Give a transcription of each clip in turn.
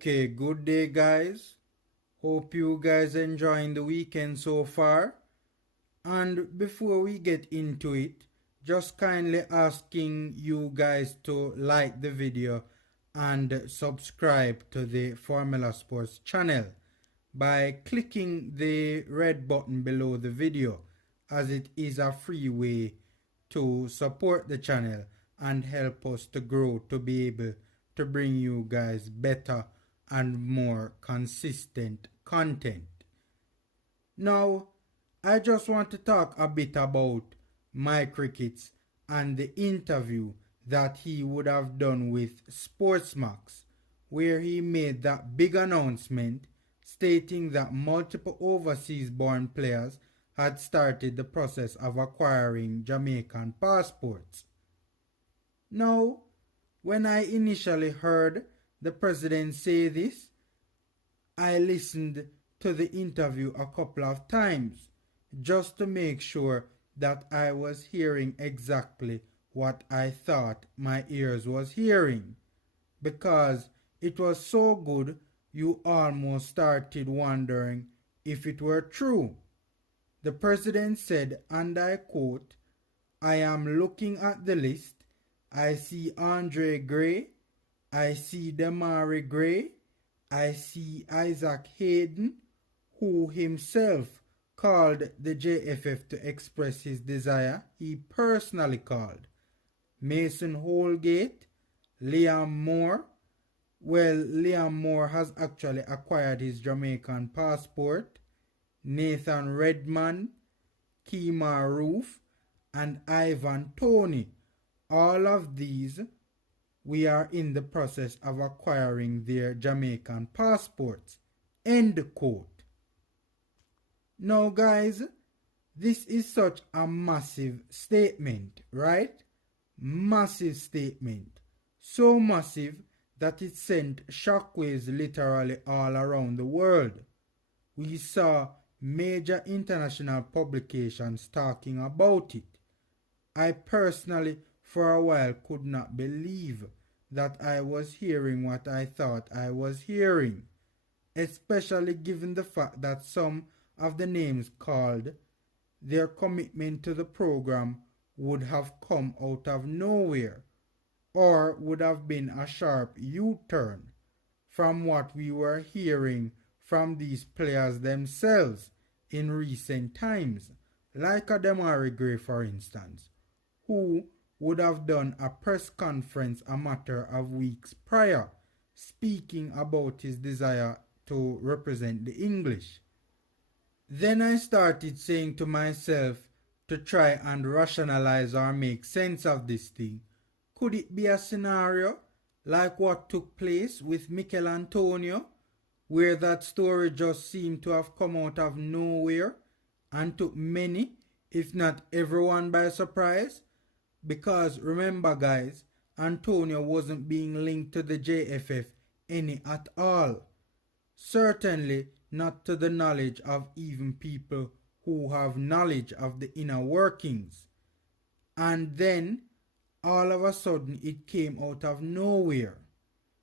Okay, good day guys. Hope you guys enjoying the weekend so far. And before we get into it, just kindly asking you guys to like the video and subscribe to the Formula Sports channel by clicking the red button below the video, as it is a free way to support the channel and help us to grow to be able to bring you guys better and more consistent content. Now, I just want to talk a bit about Mike Ricketts and the interview that he would have done with Sportsmax, where he made that big announcement stating that multiple overseas born players had started the process of acquiring Jamaican passports. Now, when I initially heard the president say this, I listened to the interview a couple of times just to make sure that I was hearing exactly what I thought my ears was hearing, because it was so good you almost started wondering if it were true. The president said, and I quote, "I am looking at the list. I see Andre Gray, I see Damari Gray, I see Isaac Hayden, who himself called the JFF to express his desire. He personally called. Mason Holgate, Liam Moore. Well, Liam Moore has actually acquired his Jamaican passport. Nathan Redman, Kemar Roof, and Ivan Tony. All of these, we are in the process of acquiring their Jamaican passports." End quote. Now guys, this is such a massive statement, right? Massive statement. So massive that it sent shockwaves literally all around the world. We saw major international publications talking about it. I personally, for a while, could not believe that I was hearing what I thought I was hearing, especially given the fact that some of the names called, their commitment to the program would have come out of nowhere, or would have been a sharp U-turn from what we were hearing from these players themselves in recent times, like a Damari Gray, for instance, who would have done a press conference a matter of weeks prior, speaking about his desire to represent the English. Then I started saying to myself to try and rationalize or make sense of this thing. Could it be a scenario like what took place with Mikel Antonio, where that story just seemed to have come out of nowhere and took many, if not everyone, by surprise? Because remember guys, Antonio wasn't being linked to the JFF any at all. Certainly not to the knowledge of even people who have knowledge of the inner workings. And then, all of a sudden, it came out of nowhere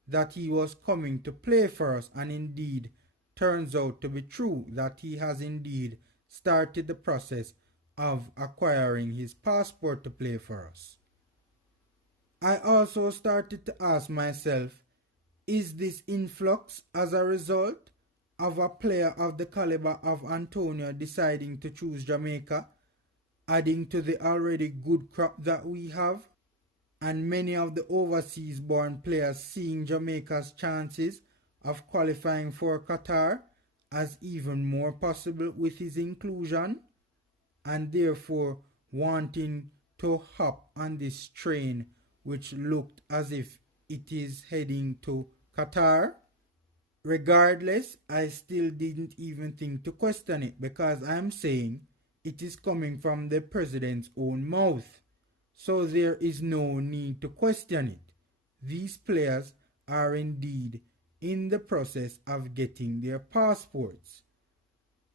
that he was coming to play for us, and indeed turns out to be true that he has indeed started the process of acquiring his passport to play for us. I also started to ask myself, is this influx as a result of a player of the caliber of Antonio deciding to choose Jamaica, adding to the already good crop that we have, and many of the overseas born players seeing Jamaica's chances of qualifying for Qatar as even more possible with his inclusion, and therefore wanting to hop on this train which looked as if it is heading to Qatar? Regardless, I still didn't even think to question it, because I'm saying it is coming from the president's own mouth. So there is no need to question it. These players are indeed in the process of getting their passports.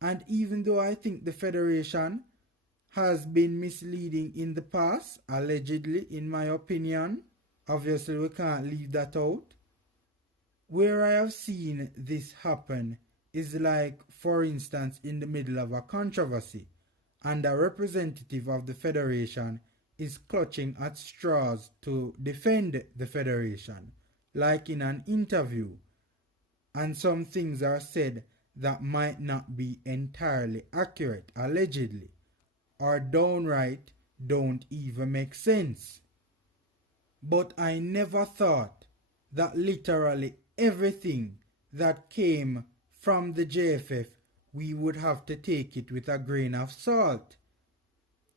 And even though I think the Federation has been misleading in the past, allegedly in my opinion, obviously we can't leave that out, Where I have seen this happen is like, for instance, in the middle of a controversy, and a representative of the Federation is clutching at straws to defend the Federation, like in an interview, and some things are said that might not be entirely accurate, allegedly, or downright don't even make sense. But I never thought that literally everything that came from the JFF, we would have to take it with a grain of salt.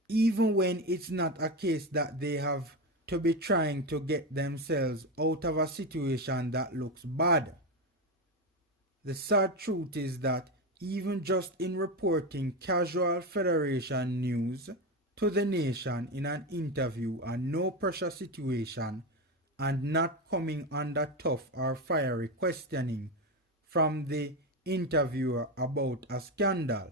Even when it's not a case that they have to be trying to get themselves out of a situation that looks bad. The sad truth is that even just in reporting casual Federation news to the nation in an interview and no pressure situation, and not coming under tough or fiery questioning from the interviewer about a scandal,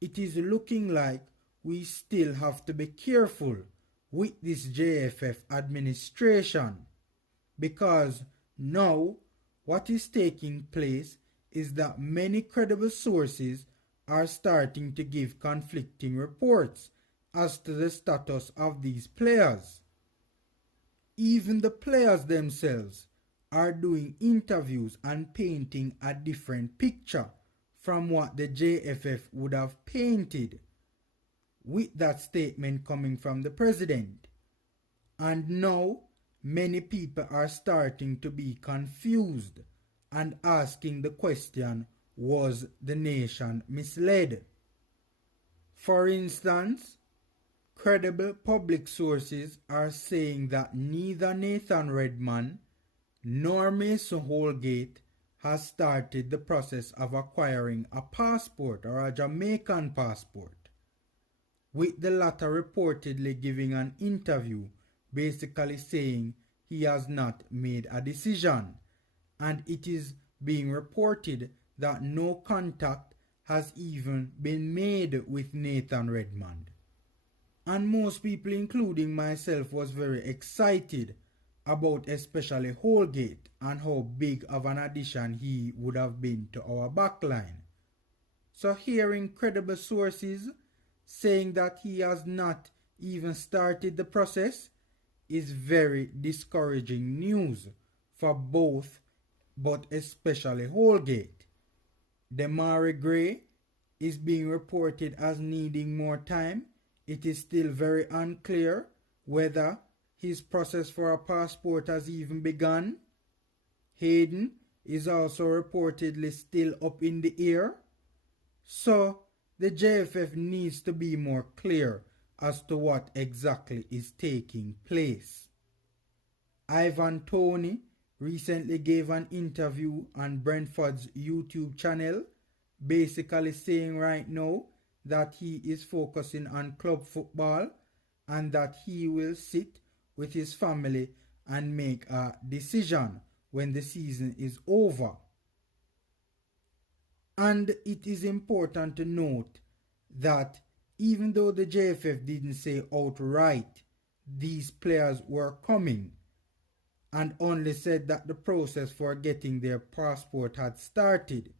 it is looking like we still have to be careful with this JFF administration, because now what is taking place is that many credible sources are starting to give conflicting reports as to the status of these players. Even the players themselves are doing interviews and painting a different picture from what the JFF would have painted, with that statement coming from the president. And now many people are starting to be confused and asking the question, was the nation misled? For instance, credible public sources are saying that neither Nathan Redman nor Mason Holgate has started the process of acquiring a passport or a Jamaican passport, with the latter reportedly giving an interview basically saying he has not made a decision, and it is being reported that no contact has even been made with Nathan Redmond. And most people, including myself, was very excited about especially Holgate and how big of an addition he would have been to our backline. So hearing credible sources saying that he has not even started the process is very discouraging news for both, but especially Holgate. Demari Gray is being reported as needing more time. It is still very unclear whether his process for a passport has even begun. Hayden is also reportedly still up in the air. So the JFF needs to be more clear as to what exactly is taking place. Ivan Toney recently gave an interview on Brentford's YouTube channel, basically saying right now that he is focusing on club football and that he will sit with his family and make a decision when the season is over. And it is important to note that even though the JFF didn't say outright these players were coming, and only said that the process for getting their passport had started,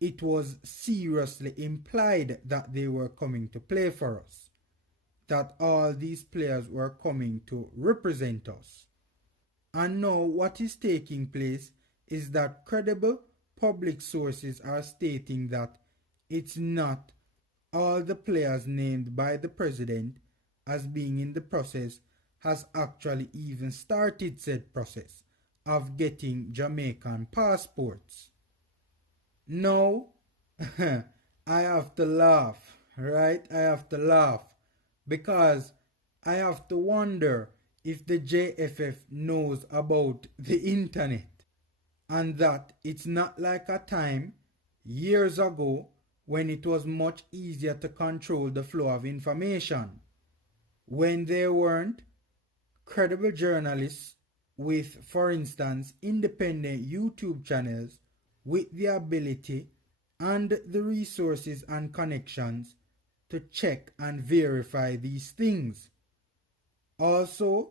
it was seriously implied that they were coming to play for us, that all these players were coming to represent us. And now what is taking place is that credible public sources are stating that it's not all the players named by the president as being in the process has actually even started said process of getting Jamaican passports. Now, I have to laugh, right? I have to laugh because I have to wonder if the JFF knows about the internet, and that it's not like a time years ago when it was much easier to control the flow of information, when there weren't credible journalists with, for instance, independent YouTube channels with the ability and the resources and connections to check and verify these things. Also,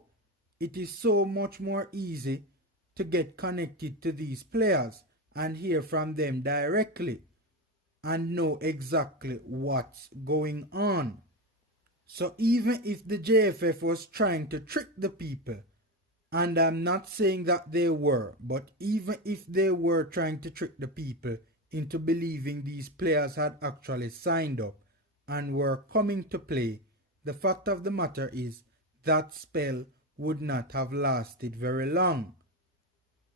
it is so much more easy to get connected to these players and hear from them directly and know exactly what's going on. So even if the JFF was trying to trick the people, and I'm not saying that they were, but even if they were trying to trick the people into believing these players had actually signed up and were coming to play, the fact of the matter is that spell would not have lasted very long.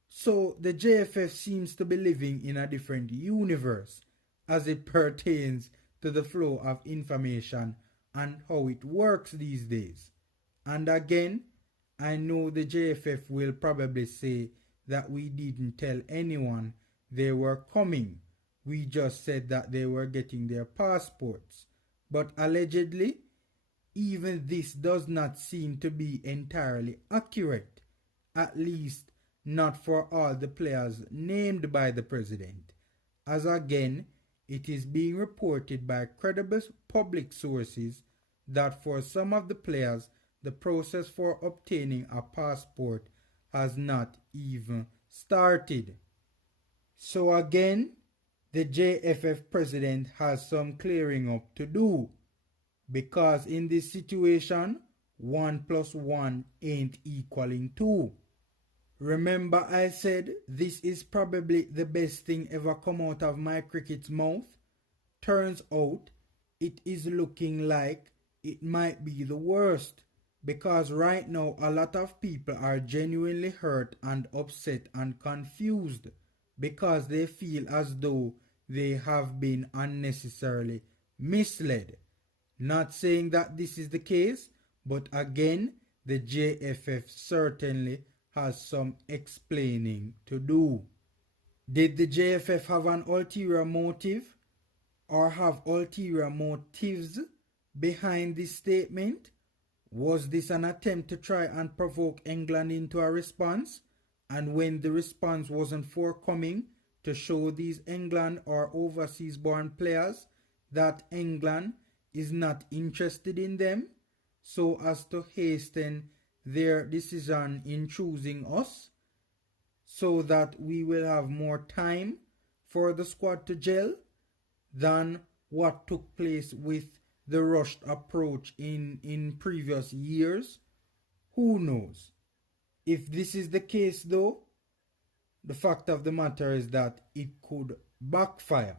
So the JFF seems to be living in a different universe as it pertains to the flow of information and how it works these days. And again, I know the JFF will probably say that we didn't tell anyone they were coming. We just said that they were getting their passports. But allegedly, even this does not seem to be entirely accurate, at least not for all the players named by the president, as again, it is being reported by credible public sources that for some of the players, the process for obtaining a passport has not even started. So again, the JFF president has some clearing up to do, because in this situation, 1 plus 1 ain't equaling 2. Remember I said this is probably the best thing ever come out of my cricket's mouth? Turns out it is looking like it might be the worst, because right now a lot of people are genuinely hurt and upset and confused because they feel as though they have been unnecessarily misled. Not saying that this is the case, but again, the JFF certainly has some explaining to do. Did the JFF have an ulterior motive or have ulterior motives behind this statement? Was this an attempt to try and provoke England into a response? And when the response wasn't forthcoming, to show these England or overseas born players that England is not interested in them, so as to hasten their decision in choosing us, so that we will have more time for the squad to gel than what took place with the rushed approach in previous years? Who knows? If this is the case though, the fact of the matter is that it could backfire.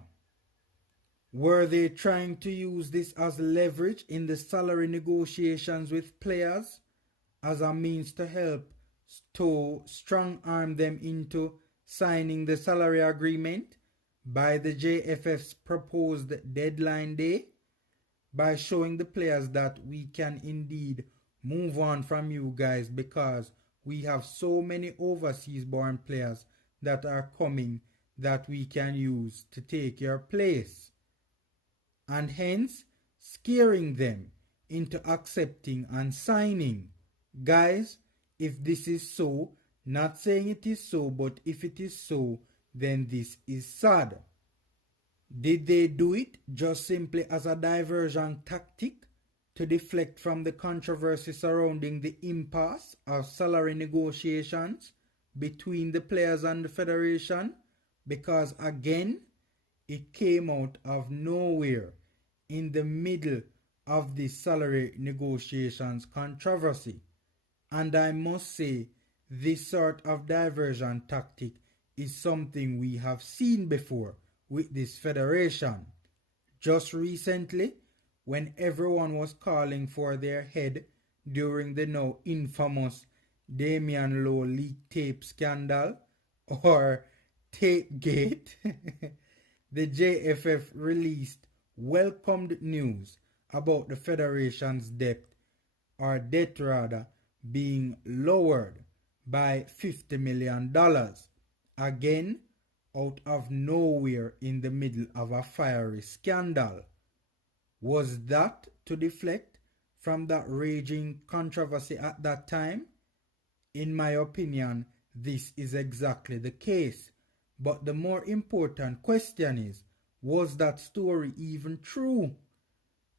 Were they trying to use this as leverage in the salary negotiations with players as a means to help to strong arm them into signing the salary agreement by the JFF's proposed deadline day, by showing the players that we can indeed move on from you guys because we have so many overseas born players that are coming that we can use to take your place, and hence scaring them into accepting and signing. Guys, if this is so, not saying it is so, but if it is so, then this is sad. Did they do it just simply as a diversion tactic to deflect from the controversy surrounding the impasse of salary negotiations between the players and the federation? Because again, it came out of nowhere in the middle of the salary negotiations controversy. And I must say, this sort of diversion tactic is something we have seen before with this federation. Just recently, when everyone was calling for their head during the now infamous Damian Lowe leak tape scandal, or Tapegate, the JFF released welcomed news about the federation's debt, or debt rather, being lowered by $50 million. Again, out of nowhere in the middle of a fiery scandal. Was that to deflect from that raging controversy at that time? In my opinion, this is exactly the case. But the more important question is, was that story even true?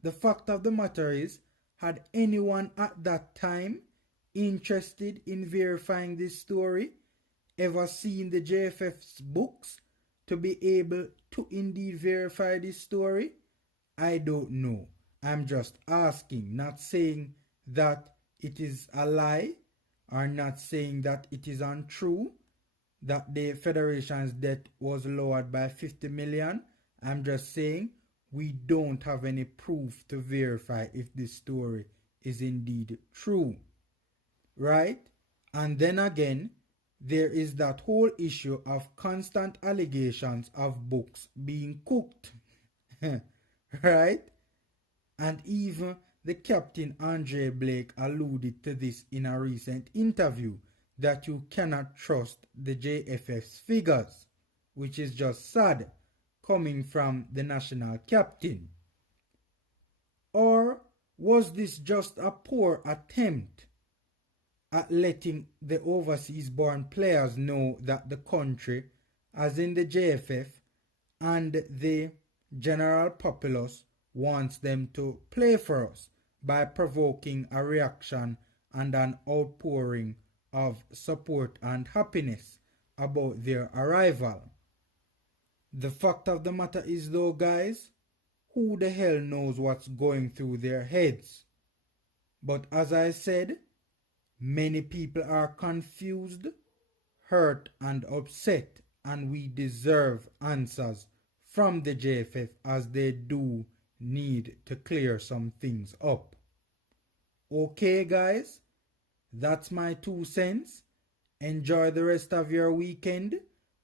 The fact of the matter is, had anyone at that time interested in verifying this story? ever seen the JFF's books to be able to indeed verify this story? I don't know. I'm just asking, not saying that it is a lie or not saying that it is untrue that the Federation's debt was lowered by 50 million. I'm just saying we don't have any proof to verify if this story is indeed true. Right? And then again, there is that whole issue of constant allegations of books being cooked. Right? And even the captain Andre Blake alluded to this in a recent interview, that you cannot trust the JFF's figures, which is just sad coming from the national captain. Or was this just a poor attempt at letting the overseas born players know that the country, as in the JFF, and the general populace wants them to play for us by provoking a reaction and an outpouring of support and happiness about their arrival? The fact of the matter is though, guys, who the hell knows what's going through their heads? But as I said, many people are confused, hurt and upset, and we deserve answers from the JFF, as they do need to clear some things up. Okay guys, that's my 2 cents. Enjoy the rest of your weekend.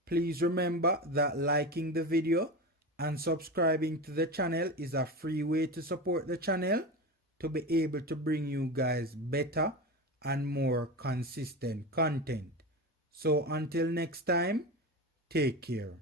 Please remember that liking the video and subscribing to the channel is a free way to support the channel to be able to bring you guys better and more consistent content. So until next time, take care.